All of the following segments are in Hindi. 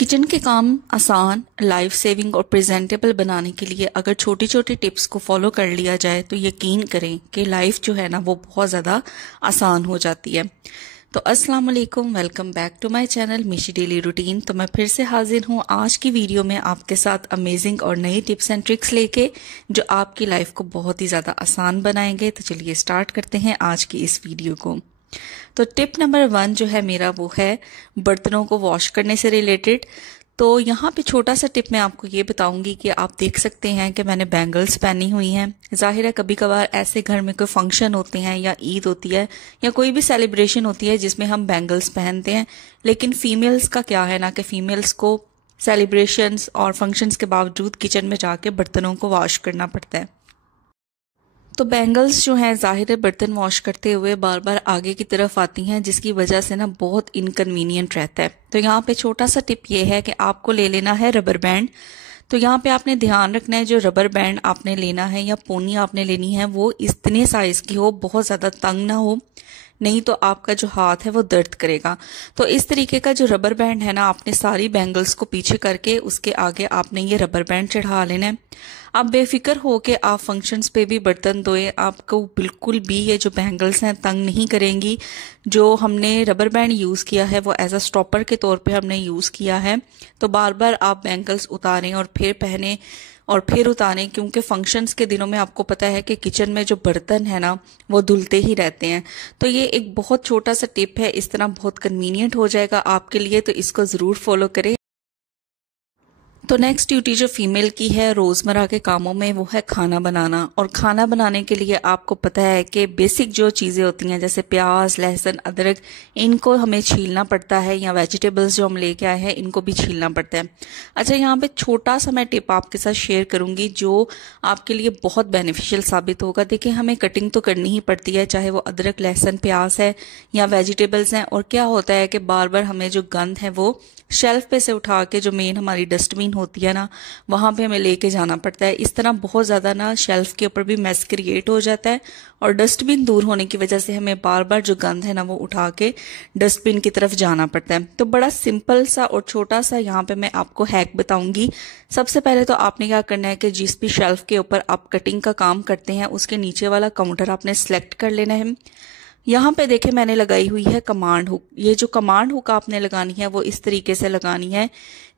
किचन के काम आसान, लाइफ सेविंग और प्रेजेंटेबल बनाने के लिए अगर छोटी छोटी टिप्स को फॉलो कर लिया जाए तो यकीन करें कि लाइफ जो है ना वो बहुत ज़्यादा आसान हो जाती है। तो अस्सलाम वालेकुम, welcome back to my channel Mishi daily routine. तो मैं फिर से हाजिर हूँ आज की वीडियो में आपके साथ अमेजिंग और नई टिप्स एंड ट्रिक्स लेके जो आपकी लाइफ को बहुत ही ज़्यादा आसान बनाएंगे। तो चलिए स्टार्ट करते हैं आज की इस वीडियो को। तो टिप नंबर 1 जो है मेरा वो है बर्तनों को वॉश करने से रिलेटेड। तो यहाँ पे छोटा सा टिप मैं आपको ये बताऊंगी कि आप देख सकते हैं कि मैंने बैंगल्स पहनी हुई हैं। जाहिर है कभी कभार ऐसे घर में कोई फंक्शन होते हैं या ईद होती है या कोई भी सेलिब्रेशन होती है जिसमें हम बैंगल्स पहनते हैं, लेकिन फीमेल्स का क्या है ना कि फीमेल्स को सेलिब्रेशंस और फंक्शंस के बावजूद किचन में जाके बर्तनों को वॉश करना पड़ता है। तो बैंगल्स जो हैं जाहिर है बर्तन वॉश करते हुए बार बार आगे की तरफ आती हैं, जिसकी वजह से ना बहुत इनकन्वीनियंट रहता है। तो यहाँ पे छोटा सा टिप ये है कि आपको ले लेना है रबर बैंड। तो यहाँ पे आपने ध्यान रखना है जो रबर बैंड आपने लेना है या पोनी आपने लेनी है वो इतने साइज की हो, बहुत ज्यादा तंग ना हो, नहीं तो आपका जो हाथ है वो दर्द करेगा। तो इस तरीके का जो रबर बैंड है ना, आपने सारी बैंगल्स को पीछे करके उसके आगे आपने ये रबर बैंड चढ़ा लेना है। आप बेफिक्र हो के आप फंक्शंस पे भी बर्तन धोए, आपको बिल्कुल भी ये जो बैंगल्स हैं तंग नहीं करेंगी। जो हमने रबर बैंड यूज किया है वो एज अ स्टॉपर के तौर पे हमने यूज किया है। तो बार बार आप बैंगल्स उतारें और फिर पहने और फिर उतारें, क्योंकि फंक्शंस के दिनों में आपको पता है कि किचन में जो बर्तन है ना वो धुलते ही रहते हैं। तो ये एक बहुत छोटा सा टिप है, इस तरह बहुत कन्वीनियंट हो जाएगा आपके लिए, तो इसको जरूर फॉलो करें। तो नेक्स्ट ड्यूटी जो फीमेल की है रोजमर्रा के कामों में वो है खाना बनाना। और खाना बनाने के लिए आपको पता है कि बेसिक जो चीजें होती हैं जैसे प्याज, लहसुन, अदरक, इनको हमें छीलना पड़ता है, या वेजिटेबल्स जो हम लेके आए हैं इनको भी छीलना पड़ता है। अच्छा, यहाँ पे छोटा सा मैं टिप आपके साथ शेयर करूंगी जो आपके लिए बहुत बेनिफिशियल साबित होगा। देखिए हमें कटिंग तो करनी ही पड़ती है, चाहे वो अदरक, लहसुन, प्याज है या वेजिटेबल्स हैं। और क्या होता है कि बार बार हमें जो गंद है वो शेल्फ पे से उठा के जो मेन हमारी डस्टबिन होती है ना वहां पे हमें लेके जाना पड़ता है। इस तरह बहुत ज्यादा ना शेल्फ के ऊपर भी मेस क्रिएट हो जाता है, और डस्टबिन दूर होने की वजह से हमें बार बार जो गंद है ना वो उठा के डस्टबिन की तरफ जाना पड़ता है। तो बड़ा सिंपल सा और छोटा सा यहाँ पे मैं आपको हैक बताऊंगी। सबसे पहले तो आपने क्या करना है कि जिस भी शेल्फ के ऊपर आप कटिंग का काम करते हैं उसके नीचे वाला काउंटर आपने सेलेक्ट कर लेना है। यहाँ पे देखे मैंने लगाई हुई है कमांड हुक। ये जो कमांड हुक आपने लगानी है वो इस तरीके से लगानी है,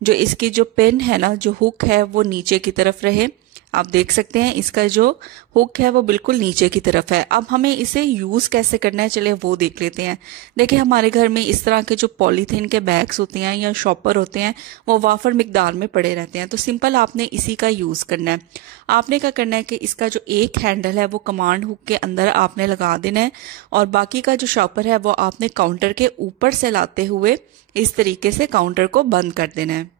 जो इसकी जो पिन है ना, जो हुक है वो नीचे की तरफ रहे। आप देख सकते हैं इसका जो हुक है वो बिल्कुल नीचे की तरफ है। अब हमें इसे यूज कैसे करना है चलिए वो देख लेते हैं। देखिए हमारे घर में इस तरह के जो पॉलीथीन के बैग्स होते हैं या शॉपर होते हैं वो वाफर मिकदार में पड़े रहते हैं। तो सिंपल आपने इसी का यूज करना है। आपने क्या करना है कि इसका जो एक हैंडल है वो कमांड हुक के अंदर आपने लगा देना है, और बाकी का जो शॉपर है वो आपने काउंटर के ऊपर से लाते हुए इस तरीके से काउंटर को बंद कर देना है।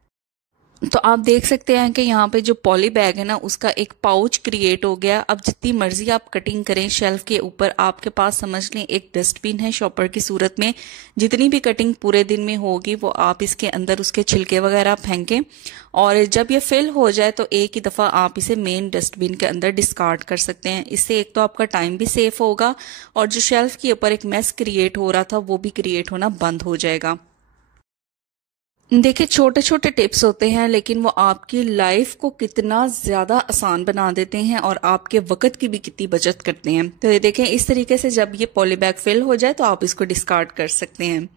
तो आप देख सकते हैं कि यहाँ पे जो पॉली बैग है ना उसका एक पाउच क्रिएट हो गया। अब जितनी मर्जी आप कटिंग करें शेल्फ के ऊपर, आपके पास समझ लें एक डस्टबिन है शॉपर की सूरत में। जितनी भी कटिंग पूरे दिन में होगी वो आप इसके अंदर उसके छिलके वगैरह फेंकें, और जब ये फिल हो जाए तो एक ही दफा आप इसे मेन डस्टबिन के अंदर डिस्कार्ड कर सकते हैं। इससे एक तो आपका टाइम भी सेफ होगा और जो शेल्फ के ऊपर एक मेस क्रिएट हो रहा था वो भी क्रिएट होना बंद हो जाएगा। देखिए छोटे छोटे टिप्स होते हैं लेकिन वो आपकी लाइफ को कितना ज्यादा आसान बना देते हैं और आपके वक्त की भी कितनी बचत करते हैं। तो ये देखें इस तरीके से जब ये पॉली बैग फिल हो जाए तो आप इसको डिस्कार्ड कर सकते हैं।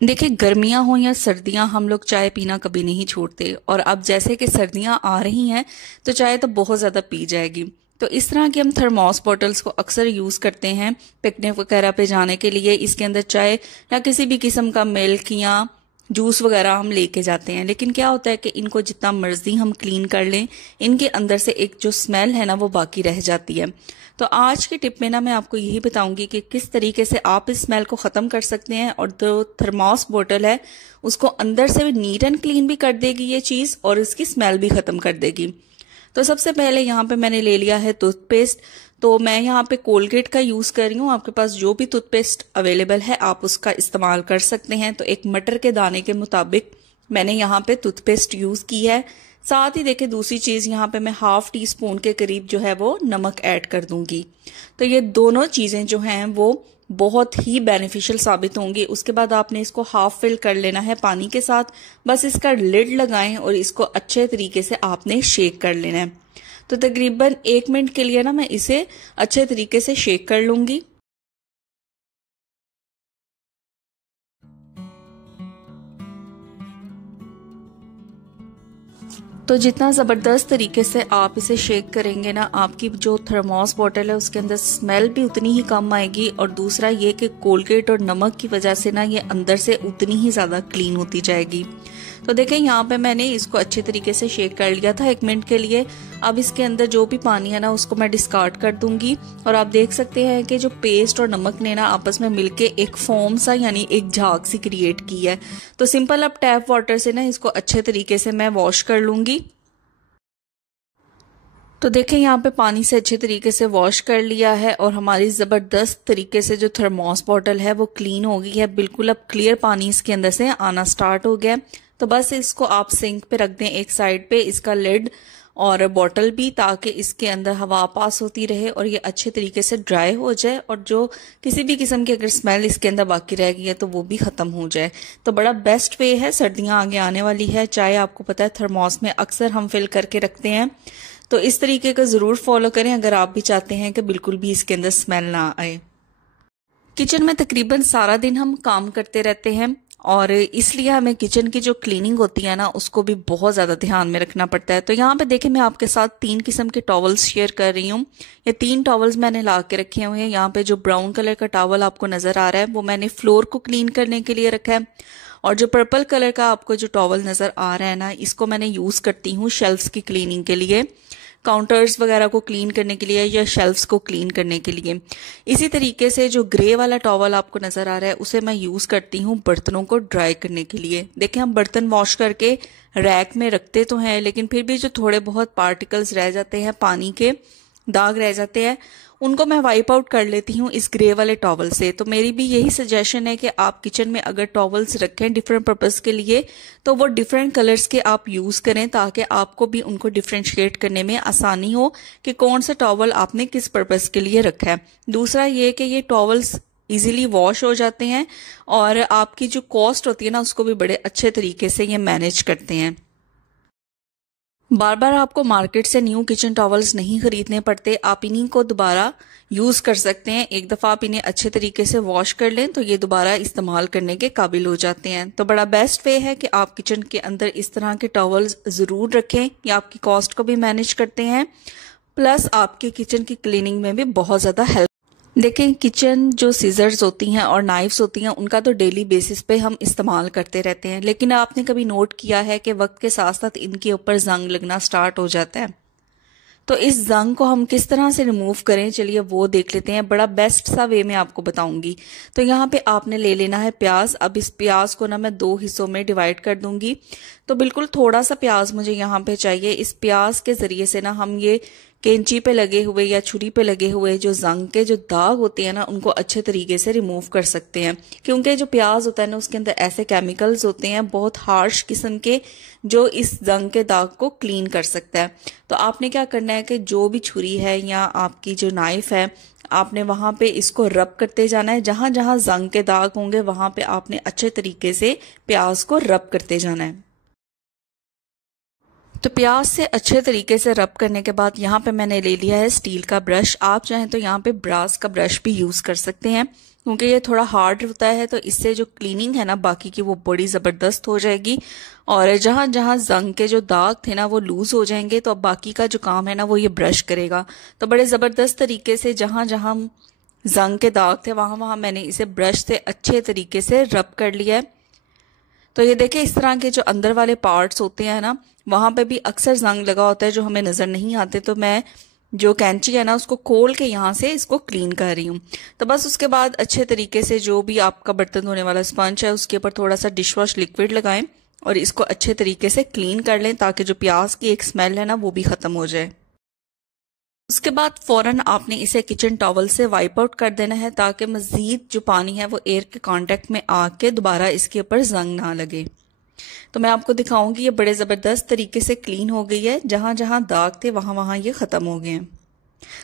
देखिए गर्मियां हो या सर्दियां हम लोग चाय पीना कभी नहीं छोड़ते, और अब जैसे कि सर्दियां आ रही हैं तो चाय तो बहुत ज्यादा पी जाएगी। तो इस तरह की हम थर्मोस बॉटल्स को अक्सर यूज करते हैं पिकनिक वगैरह पे जाने के लिए। इसके अंदर चाय या किसी भी किस्म का मिल्क या जूस वगैरह हम लेके जाते हैं, लेकिन क्या होता है कि इनको जितना मर्जी हम क्लीन कर लें इनके अंदर से एक जो स्मेल है ना वो बाकी रह जाती है। तो आज की टिप में ना मैं आपको यही बताऊंगी कि किस तरीके से आप इस स्मेल को खत्म कर सकते हैं, और जो थर्मोस बोतल है उसको अंदर से नीट एंड क्लीन भी कर देगी ये चीज, और इसकी स्मेल भी खत्म कर देगी। तो सबसे पहले यहाँ पे मैंने ले लिया है टूथपेस्ट। तो मैं यहाँ पे कोलगेट का यूज कर रही हूँ, आपके पास जो भी टूथपेस्ट अवेलेबल है आप उसका इस्तेमाल कर सकते हैं। तो एक मटर के दाने के मुताबिक मैंने यहाँ पे टूथपेस्ट यूज की है। साथ ही देखिए दूसरी चीज यहाँ पे मैं हाफ टी स्पून के करीब जो है वो नमक ऐड कर दूंगी। तो ये दोनों चीजें जो हैं वो बहुत ही बेनिफिशियल साबित होंगी। उसके बाद आपने इसको हाफ फिल कर लेना है पानी के साथ। बस इसका लिड लगाएं और इसको अच्छे तरीके से आपने शेक कर लेना है। तो तकरीबन 1 मिनट के लिए ना मैं इसे अच्छे तरीके से शेक कर लूंगी। तो जितना ज़बरदस्त तरीके से आप इसे शेक करेंगे ना, आपकी जो थर्मोस बॉटल है उसके अंदर स्मेल भी उतनी ही कम आएगी, और दूसरा ये कि कोलगेट और नमक की वजह से ना ये अंदर से उतनी ही ज़्यादा क्लीन होती जाएगी। तो देखें यहाँ पे मैंने इसको अच्छे तरीके से शेक कर लिया था 1 मिनट के लिए। अब इसके अंदर जो भी पानी है ना उसको मैं डिस्कार्ड कर दूंगी, और आप देख सकते हैं कि जो पेस्ट और नमक ने ना आपस में मिलके एक फोम सा यानी एक झाग सी क्रिएट की है। तो सिंपल अब टैप वाटर से ना इसको अच्छे तरीके से मैं वॉश कर लूंगी। तो देखें यहाँ पे पानी से अच्छे तरीके से वॉश कर लिया है, और हमारी ज़बरदस्त तरीके से जो थर्मोस बॉटल है वो क्लीन हो गई है। बिल्कुल अब क्लियर पानी इसके अंदर से आना स्टार्ट हो गया। तो बस इसको आप सिंक पे रख दें एक साइड पे, इसका लिड और बॉटल भी, ताकि इसके अंदर हवा पास होती रहे और ये अच्छे तरीके से ड्राई हो जाए, और जो किसी भी किस्म की अगर स्मेल इसके अंदर बाकी रह गई है तो वो भी ख़त्म हो जाए। तो बड़ा बेस्ट वे है, सर्दियाँ आगे आने वाली है, चाय आपको पता है थर्मोस में अक्सर हम फिल करके रखते हैं। तो इस तरीके का ज़रूर फॉलो करें अगर आप भी चाहते हैं कि बिल्कुल भी इसके अंदर स्मेल ना आए। किचन में तकरीबन सारा दिन हम काम करते रहते हैं, और इसलिए हमें किचन की जो क्लीनिंग होती है ना उसको भी बहुत ज़्यादा ध्यान में रखना पड़ता है। तो यहाँ पे देखें मैं आपके साथ 3 किस्म के टॉवल्स शेयर कर रही हूँ। ये 3 टॉवल्स मैंने ला के रखे हुए हैं। यहाँ पे जो ब्राउन कलर का टॉवल आपको नज़र आ रहा है वो मैंने फ्लोर को क्लीन करने के लिए रखा है, और जो पर्पल कलर का आपको जो टॉवल नज़र आ रहा है ना, इसको मैंने यूज़ करती हूँ शेल्फ्स की क्लीनिंग के लिए, काउंटर्स वगैरह को क्लीन करने के लिए या शेल्फ्स को क्लीन करने के लिए। इसी तरीके से जो ग्रे वाला टॉवल आपको नज़र आ रहा है उसे मैं यूज़ करती हूँ बर्तनों को ड्राई करने के लिए। देखिए हम बर्तन वॉश करके रैक में रखते तो हैं, लेकिन फिर भी जो थोड़े बहुत पार्टिकल्स रह जाते हैं, पानी के दाग रह जाते हैं, उनको मैं वाइप आउट कर लेती हूँ इस ग्रे वाले टॉवल से। तो मेरी भी यही सजेशन है कि आप किचन में अगर टॉवल्स रखें डिफरेंट पर्पस के लिए तो वो डिफरेंट कलर्स के आप यूज़ करें, ताकि आपको भी उनको डिफ्रेंशिएट करने में आसानी हो कि कौन सा टॉवल आपने किस पर्पस के लिए रखा है। दूसरा ये कि ये टॉवल्स इजीली वॉश हो जाते हैं, और आपकी जो कॉस्ट होती है ना उसको भी बड़े अच्छे तरीके से ये मैनेज करते हैं। बार बार आपको मार्केट से न्यू किचन टॉवल्स नहीं खरीदने पड़ते, आप इन्हीं को दोबारा यूज़ कर सकते हैं। एक दफ़ा आप इन्हें अच्छे तरीके से वॉश कर लें तो ये दोबारा इस्तेमाल करने के काबिल हो जाते हैं। तो बड़ा बेस्ट वे है कि आप किचन के अंदर इस तरह के टॉवल्स ज़रूर रखें, ये आपकी कॉस्ट को भी मैनेज करते हैं, प्लस आपके किचन की क्लीनिंग में भी बहुत ज़्यादा हेल्प। देखें किचन जो सीजर्स होती हैं और नाइफ्स होती हैं उनका तो डेली बेसिस पे हम इस्तेमाल करते रहते हैं, लेकिन आपने कभी नोट किया है कि वक्त के साथ साथ इनके ऊपर जंग लगना स्टार्ट हो जाता है। तो इस जंग को हम किस तरह से रिमूव करें, चलिए वो देख लेते हैं। बड़ा बेस्ट सा वे मैं आपको बताऊंगी। तो यहाँ पे आपने ले लेना है प्याज। अब इस प्याज को ना मैं 2 हिस्सों में डिवाइड कर दूंगी। तो बिल्कुल थोड़ा सा प्याज मुझे यहाँ पे चाहिए। इस प्याज के जरिए से ना हम ये कैंची पे लगे हुए या छुरी पे लगे हुए जो जंग के जो दाग होते हैं ना उनको अच्छे तरीके से रिमूव कर सकते हैं, क्योंकि जो प्याज होता है ना उसके अंदर ऐसे केमिकल्स होते हैं बहुत हार्श किस्म के जो इस जंग के दाग को क्लीन कर सकता है। तो आपने क्या करना है कि जो भी छुरी है या आपकी जो नाइफ है आपने वहां पे इसको रब करते जाना है। जहां जहां जंग के दाग होंगे वहां पे आपने अच्छे तरीके से प्याज को रब करते जाना है। तो प्याज से अच्छे तरीके से रब करने के बाद यहाँ पे मैंने ले लिया है स्टील का ब्रश। आप चाहें तो यहाँ पे ब्रास का ब्रश भी यूज़ कर सकते हैं, क्योंकि ये थोड़ा हार्ड होता है, तो इससे जो क्लीनिंग है ना बाकी की वो बड़ी ज़बरदस्त हो जाएगी, और जहाँ जहाँ जंग के जो दाग थे ना वो लूज हो जाएंगे, तो अब बाकी का जो काम है ना वो ये ब्रश करेगा। तो बड़े ज़बरदस्त तरीके से जहाँ जहाँ जंग के दाग थे वहाँ वहाँ मैंने इसे ब्रश से अच्छे तरीके से रब कर लिया है। तो ये देखिए इस तरह के जो अंदर वाले पार्ट्स होते हैं ना वहां पे भी अक्सर जंग लगा होता है जो हमें नजर नहीं आते। तो मैं जो कैंची है ना उसको खोल के यहाँ से इसको क्लीन कर रही हूँ। तो बस उसके बाद अच्छे तरीके से जो भी आपका बर्तन धोने वाला स्पंज है उसके ऊपर थोड़ा सा डिश वॉश लिक्विड लगाएं और इसको अच्छे तरीके से क्लीन कर लें, ताकि जो प्याज की एक स्मेल है ना वो भी खत्म हो जाए। उसके बाद फौरन आपने इसे किचन टॉवल से वाइप आउट कर देना है, ताकि मजीद जो पानी है वो एयर के कांटेक्ट में आके दोबारा इसके ऊपर जंग ना लगे। तो मैं आपको दिखाऊंगी ये बड़े ज़बरदस्त तरीके से क्लीन हो गई है। जहां जहां दाग थे वहां वहां ये ख़त्म हो गए हैं।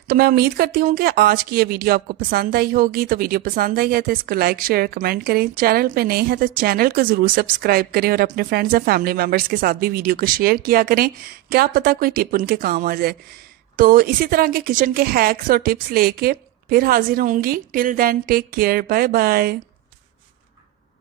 तो मैं उम्मीद करती हूँ कि आज की ये वीडियो आपको पसंद आई होगी। तो वीडियो पसंद आई है तो इसको लाइक शेयर कमेंट करें। चैनल पे नए हैं तो चैनल को ज़रूर सब्सक्राइब करें और अपने फ्रेंड्स और फैमिली मेम्बर्स के साथ भी वीडियो को शेयर किया करें, क्या पता कोई टिप उनके काम आ जाए। तो इसी तरह के किचन के हैक्स और टिप्स लेके फिर हाजिर होंगी। Till then take care, bye bye.